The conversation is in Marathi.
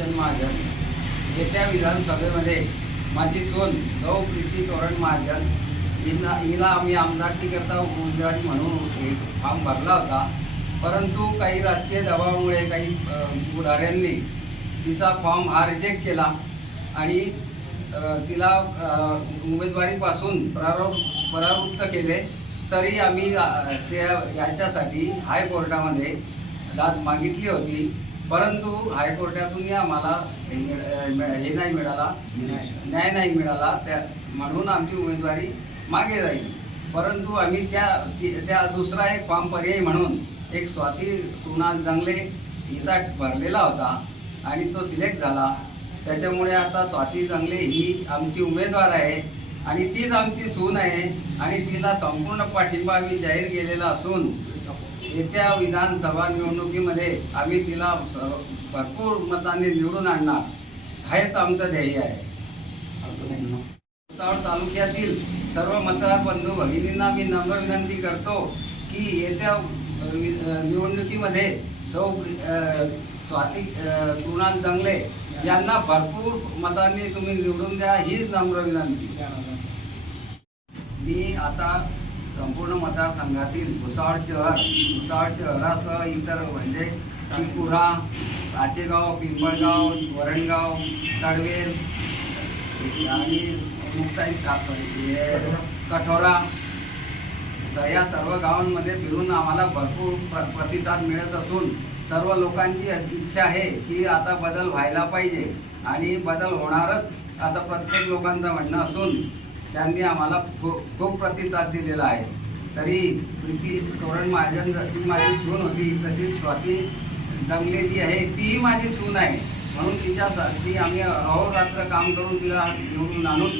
भीमचंद महाजन. येत्या विधानसभेमध्ये माझी सोन गौ प्रीती तोरण महाजन. हिला हिला आम्ही आमदारकीकरता उमेदवारी म्हणून एक फॉर्म भरला होता. परंतु काही राजकीय दबावामुळे काही पुढाऱ्यांनी तिचा फॉर्म हा रिजेक्ट केला आणि तिला उमेदवारीपासून प्रारोप परावृत्त केले. तरी आम्ही त्या याच्यासाठी हायकोर्टामध्ये दाद मागितली होती. परंतु हायकोर्टातूनही आम्हाला हे हे नाही मिळाला. न्याय नाही मिळाला. त्या म्हणून आमची उमेदवारी मागे जाईल परंतु आम्ही त्या त्या दुसरा एक फॉर्म पर्याय म्हणून एक स्वाती कुणाल जंगले हिचा भरलेला होता आणि तो सिलेक्ट झाला. त्याच्यामुळे आता स्वाती जंगले ही आमची उमेदवार आहे आणि तीच आमची सून आहे आणि तिला संपूर्ण पाठिंबा आम्ही जाहीर केलेला असून येत्या विधानसभा निवडणुकीमध्ये आम्ही तिला भरपूर मताने निवडून आणणार. हेच आमचं ध्येय आहे. भुसावळ तालुक्यातील सर्व मतदार बंधू भगिनींना मी नम्र विनंती करतो की येत्या वि- निवडणुकीमध्ये सौ स्वाती कृणाल जंगले यांना भरपूर मतांनी तुम्ही निवडून द्या हीच नम्र विनंती. मी आता संपूर्ण मतदारसंघातील भुसावळ शहर भुसावळ शहरासह इतर म्हणजे टिकुरा काचेगाव पिंपळगाव वरणगाव तडवेल आणि मुक्ताई कठोरा. या सर्व गावांमध्ये फिरून आम्हाला भरपूर प्र प्रतिसाद मिळत असून सर्व लोकांची इच्छा आहे की आता बदल व्हायला पाहिजे आणि बदल होणारच असं प्रत्येक लोकांचं म्हणणं असून त्यांनी आम्हाला खूप खूप प्रतिसाद दिलेला आहे. तरी प्रीती तोरण महाजन जशी माझी सून होती तशीच स्वाती दंगले जी आहे तीही माझी सून आहे. म्हणून तिच्या ती आम्ही अहोरात्र काम करून तिला निवडून आणून